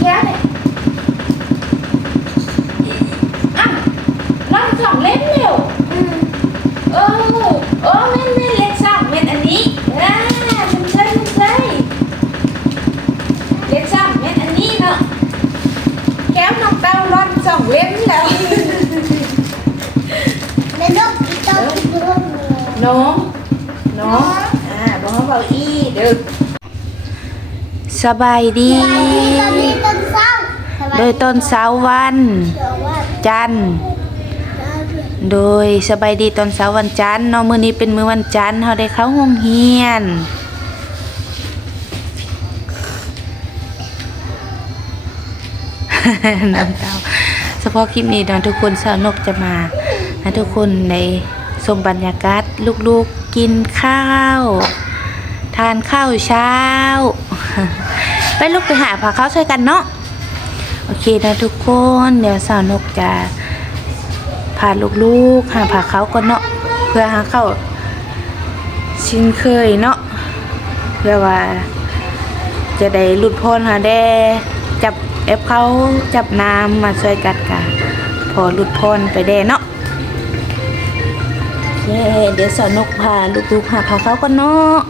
แค่เลยอะรอบสองเล่มเร็ว อืม เออโอ้เม่นเม่นเล็กสามเม่นอันนี้อ่ามันใช่มันใช่เล็กสามเม่นอันนี้เนาะแก้วน้องเต้าร่อนสองเล่มแล้ว แล้วนกอีกตัวอีกตัว น้องน้องอ่าบอกเขาเบาอีเด้อ สบายดีตอนนี้ต้นเศร้าโดยต้นเสาร์วันเชื่อว่าจันทร์โดยสบายดีตอนเช้าวันจันทร์เนาะมื้อนี้เป็นมื้อวันจันทร์เฮาได้เข้าโรงเรียน น้ำเต้าเฉพาะคลิปนี้เนาะทุกคนสาวนกจะมาให้ทุกคนในชมบรรยากาศลูกๆกินข้าว ทานข้าวเช้า ไปลูกไปหาผักข้าช่วยกันเนาะโอเคนะทุกคนเดี๋ยวสาวนกจะพาลูกๆหาผาเขาก่อนเนาะเพื่อหาเข้าชินเคยเนาะเพื่อว่า จะได้หลุดพ้นหาได้จับเอฟเขาจับน้ำมาช่วยกัดกันพอหลุดพ้นไปได้เนาะโอเคเดี๋ยวสอนนกพาลูกๆหาผาเขาก่อนเนาะ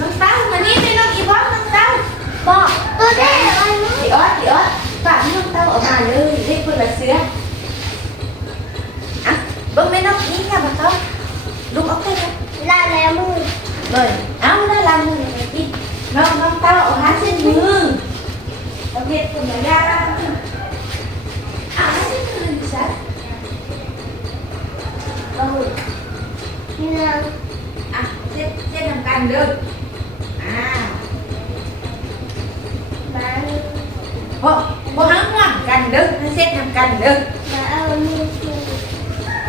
น้องเต้ามานี่เป็นน้องอีพอมน้องเต้า บอกตัวได้อะไรมั้ง พี่ออสพี่ออสฝากให้น้องเต้าออกมาเลยเรียกคนละเสืออะเบิ่งแม่น้องนี่ค่ะบ่เขา พอพอหังหวังกันเด้อให้เส้นทำกันเด้อมาเอามือถือ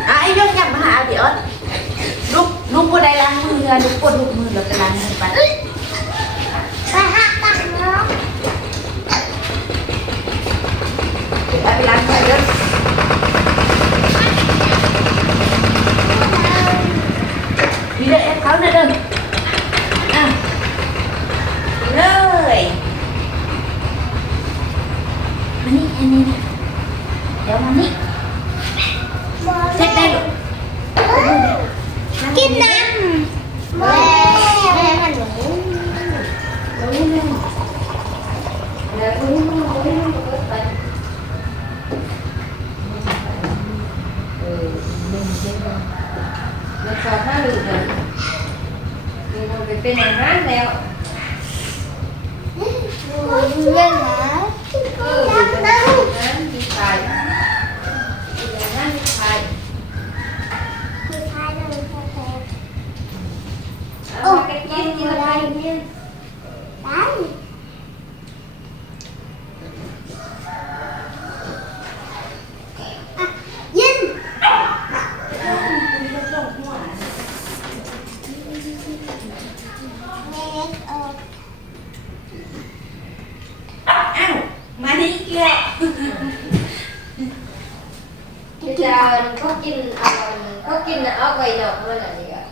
อะไอ้ยกยับมาหาเอาดิออสลูกลูกผู้ใดล้างมืออะลูกกดลูกมือแล้วก็ล้างมือไปไปหักตังเนาะไปไปล้างมือเด้อมีเด้อเอฟเขาเด้อเด้ออะเลยมานี่อันนี้นะเดี๋ยวมานี่เสร็จได้ลูก กินน้ำแม่แม่หันหนู เดี๋ยวนี้เดี๋ยวนี้เดี๋ยวนี้เปิดไปเออเล่นเล่นเล่นแล้วสอบหน้าดูเลยดูมันไปเป็นอย่างนั้นแล้ว เล่นนะ เอออยู่ตรงนั้นมีไฟอยู่ตรงนั้นมีไฟ คือท้ายเลยแท้ เอา โอ้ ไป ย กินกิน อะ อะไร ไร เนี่ยไปอะยิน เล็กออก อ้าวมา นี่เกลือ Bây giờ có kinh à, có kinh là áo quầy nộp hơn là gì cả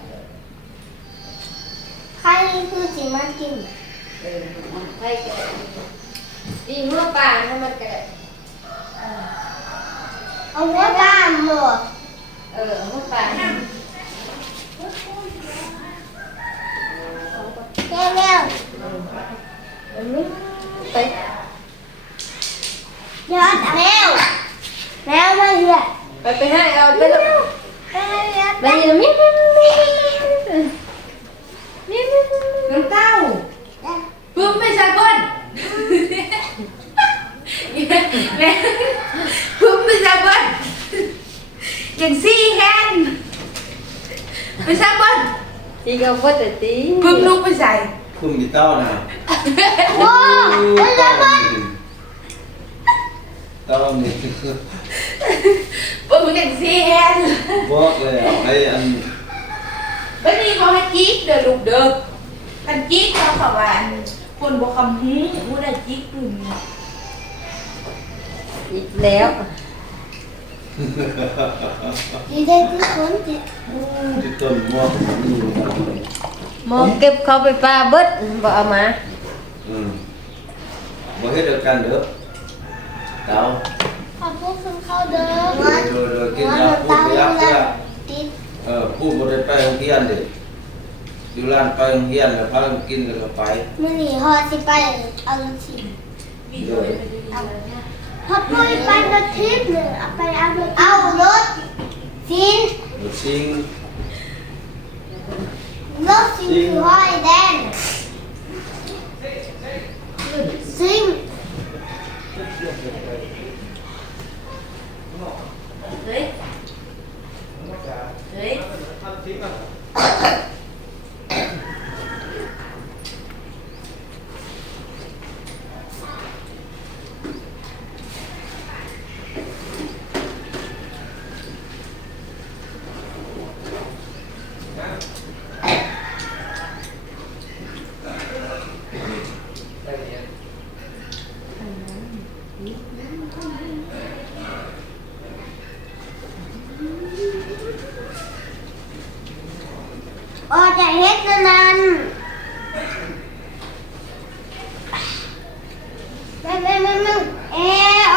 ใครคือสิมากิน ừ, hay cái đi mưa bà nó mà cái เอาหัวตามหมด ừ mưa bà แก้วแล้ว tới ยอดแล้วแล้วมาเรีย phải phải hai ờ tới lúc แล้ว đây là miếng miếng miếng miếng น้ำเต้าปึ้มไม่ใช่ก้นแม่พึ่งไปซะเบิ้ลอย่างซี่แฮนไปซะเบิ้ล chị không có tự tí พึ่งลูกไปใส่คุมกีต้านะ โอ้ยแล้วมันต้านี่พึ่งอย่างซี่แฮนบอกเลยเอาให้อันบัดนี้บ่ให้จิกเด้อลูกเด้อคันจิกเขาเขาว่าอันคนบ่คำหูผู้ใดจิกพึ่ง ít léo ดีได้ที่คนที่ที่ต้นม่วงมันอยู่นะ mò kịp không bị ba bớt vợ mà อืมบ่เฮ็ดเดียวกันเด้อเต้าขอบคุณเข้าเดิมโดยโดยโดยกินยาพูดไปยักเพื่อ ติดเออพูดบ่ได้ไปโรงเรียนเด้อยู่ร้านไปโรงเรียนแล้วพากันกินแล้วก็ไปมื่อนี้ฮอสิไปเอาลูกชิ้นวิดีโอไปดูเอาพอปุ้ยไปรถทิพย์หนึ่งเอาไปเอารถเอารถชิ้นรถซิงรถชิ้นคือห้อยแดงซิง เฮ้ยเฮ้ย ออจะเฮ็ดนั่นนั่นไม่ไม่ไม่ไม่เอออ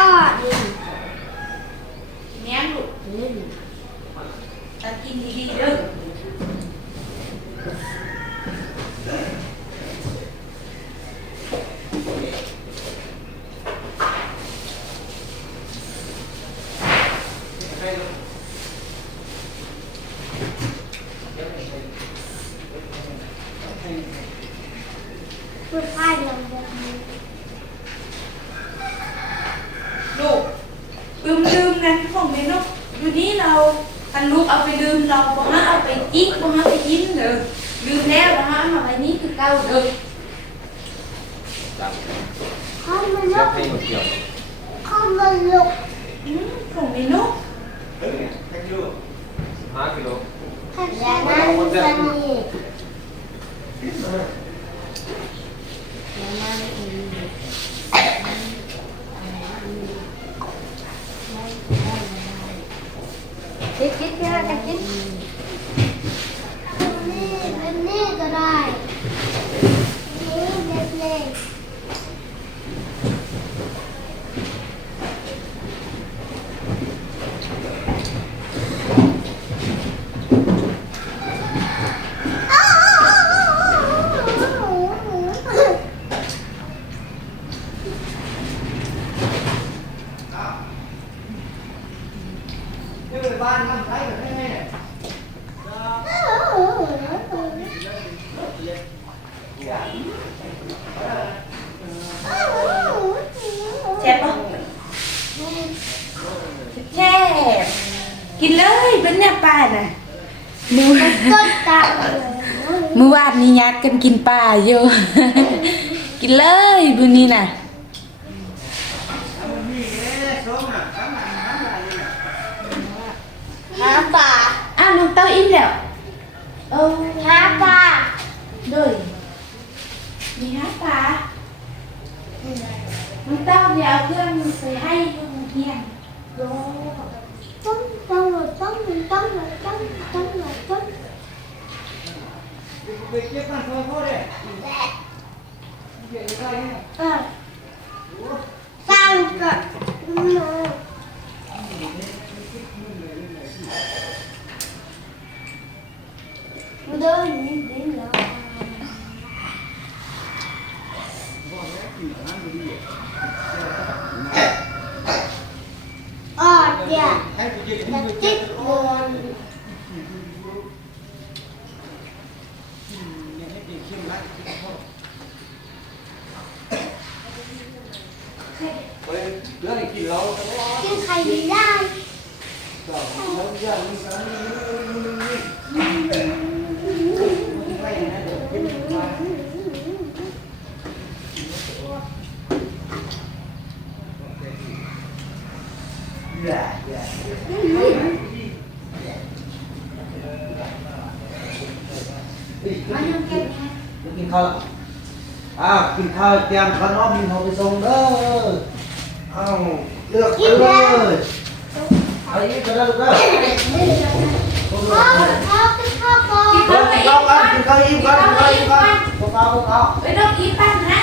แง้มลูกตากินดีๆเด้อ พูดค่ายลงแบบนี้ ลูกลืมลืมนั้น ของเมนูอยู่นี่เราอันลูกเอาไปลืมเราบ่ฮะเอาไปจิกบ่ฮะไปยิ้มเด้อลืมแล้วนะฮะมาไว้นี่คือเก่าเด้อเข้ามาเสีลุยบกให้เกี่ยวเข้ามาลุกอืมของเมนูห้ากิโลข้าจะนั่งสนิท chít chít ¿Qué, qué, qué, qué? แซ่บปะแซ่กินเลยเป็นเนี่ยป้าน่ะมือมือวาดนี่ยัดกันกินปลาอยู่ กินเลยบุนี้น่ะ หาป่า อ้าวน้องเต้าอิ่มแล้ว เออหาป่าด้วยมีฮะปลาน้องเต้าเดี๋ยวเอาเครื่อง ไปให้โรงเรียนโอ้ ต้องต้องต้องต้องต้องต้องต้อง เออตั้งกับเดินนี่เดินแล้วอ๋อเดี๋ยวจะติดเงิน เไปเรื่องกินเหล้าตลอด กินไข่ไม่ได้ ก็แล้วอย่างนี้กัน กินข้าวละอ้าวกิน ข้าวเตรียมขนมมีเขาไปส่งเด้ออ้าวเลือกไปเลยเอาอีกก็ได้ลูกเด้อพ่อพ่อกินข้าวก่อนกินข้าวกันกินข้าวอิ่มกันกินข้าวอิ่มกันพวกเราพวกเราไปดอกอีปั้นนะ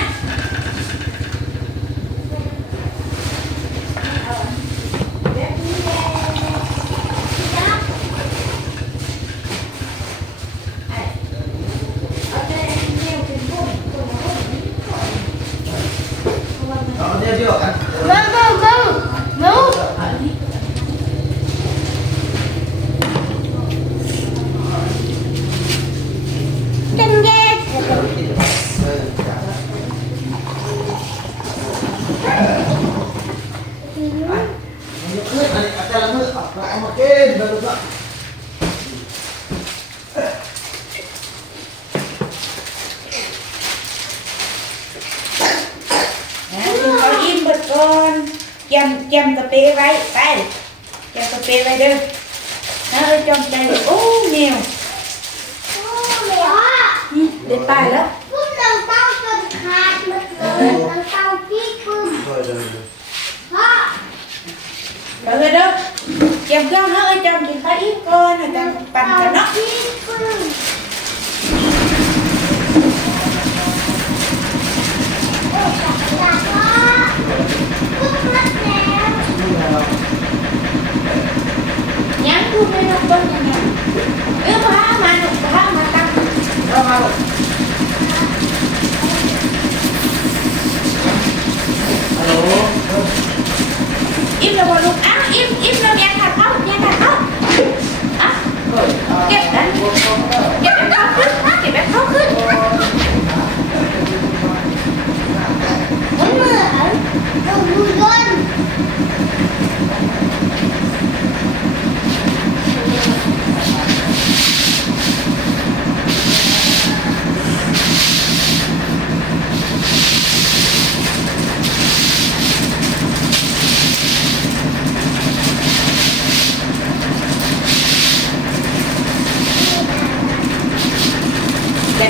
เอาเดี๋ยวเดี๋ยวกัน มึงมึงมึงมึงจังเย็น เออจ้ะมันจะขึ้นอันนี้อาจารย์ละมือเอาเอามาเกณฑ์เดี๋ยวลูกละ นะเอาอิ่มเบิดก่อนแกมแกมกระเปไว้ไปแกมกระเปไว้เด้อนะเอ้ยจอมใจโอ้แมว พ่อ อืมได้ป้ายแล้ว พวกเราเต้าจนขาดหมดเลยเราเต้าพี่ปึ้ มเออเดี๋ยวเดี๋ยวพ่อเอาเลยเด้อแกมเครื่องเฮาเอ้ยจอมกินข้าวอิ่มก่อนแล้วจังปั่นกันเนาะ พี่ปึ้มโอ้จักรยานพ่อพวกรักแล้ว ยังดูไม่นกเบิ้งยังไงเออพามาหนุพามาตั้ง เอามาลูกฮัลโหล อิ่มแล้วบ่ลูกอ้าวอิ่มอิ่มแล้วยังขัดเข้ายังขัดเข้าอะ เก็บนั้น เก็บแบบเข้าขึ้นเก็บแบบเข้าขึ้น มันเหมือนเราดูยนต์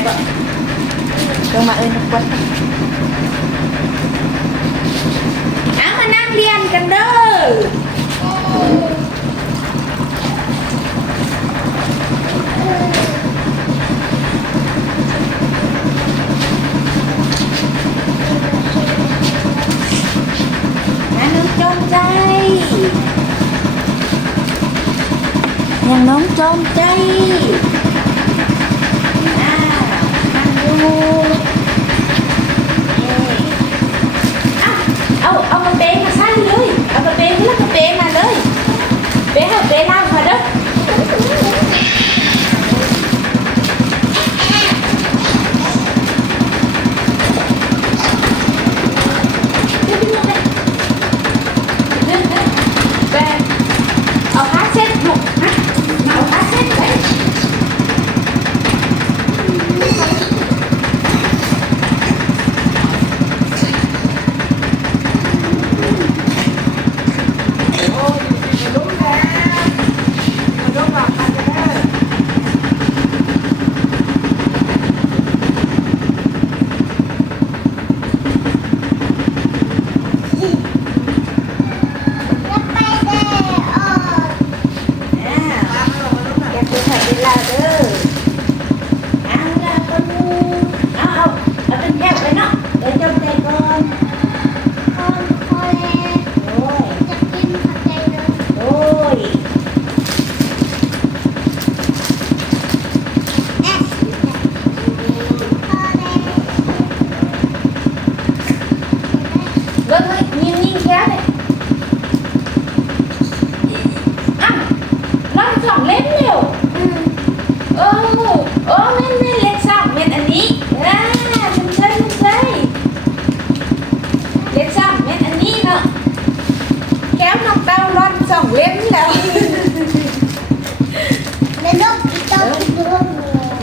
ได้ปะลงมาเอ้ยนักวัดเอ งดูเอ่อะเอาเอากระเบนมาใส่เลย เอากระเบนแล้วกระเบนมาเลยเบนเอาเบนล่างมาเด้อเดินเดินเดินเอาผ้าเช็ดลูกนะมาเอาผ้าเช็ดไป โอ้ย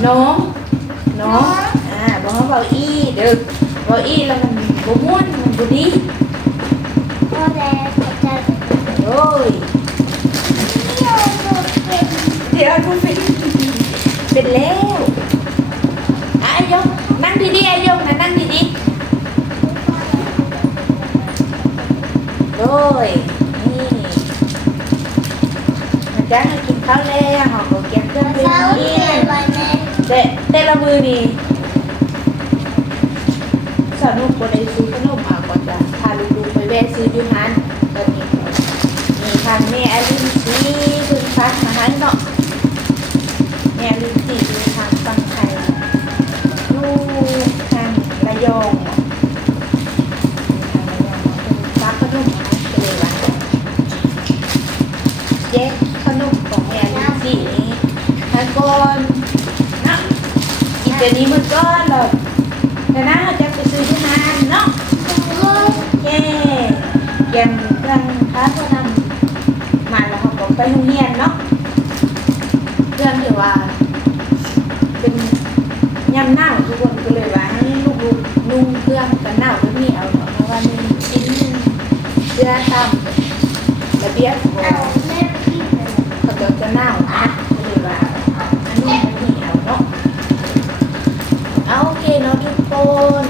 น้องน้องอ่าบอกว่าเบาอีเด้อเบาอีแล้วมันบ่ม่วนมันบ่ดีพ่อแดงขอบใจโอ้ยเที่ยวหนูเป็นเดี๋ยวกูเป็นเป็นแล้วอะไอ้ยงนั่งดีๆไอ้ยงนะนั่งดีๆโอ้ยนี่มันจะให้กินข้าวแล้วหอมกับแกงเครื่องเช้าเรีเที่ยยนววันนี้แต่แต่ละมือนี่ นุกกว่าได้ซื้อขนมมาก่อนจะพาลูกๆไปแวะซื้อยู่ร้านตอนนี้มีทางแม่อลินซีเพิ่งพักมาให้เนาะแม่อลินซีอยู่ทางฝั่งไทยอยู่ทางระยองเนาะอยู่ทางระยองเนาะเป็นพักขนมมาให้ก็เลยว่าเจ๊ขนมของแม่อลินซีนี้ถ้าก่อนนะอีเจนี้มันก็หรอกแต่นะเราจะ เนาะเย้เยังเครื่องค้าเพื่อนำมาแล้วเขาก็ไปโรงเรียนเนาะเรื่องที่ว่า เป็นยำหน้าวทุกคนก็เลยว่าให้ลูกๆนุ่งเครื่องกันหนาวด้วยนี่เอาเนาะเพราะว่านี่กินเสื้อตามระเบียบของเอาแม่พี่เขาจะจะหนาวนะก็เลยว่าอันนู้นอันนี้เอาเนาะเอาโอเคเนาะทุกคน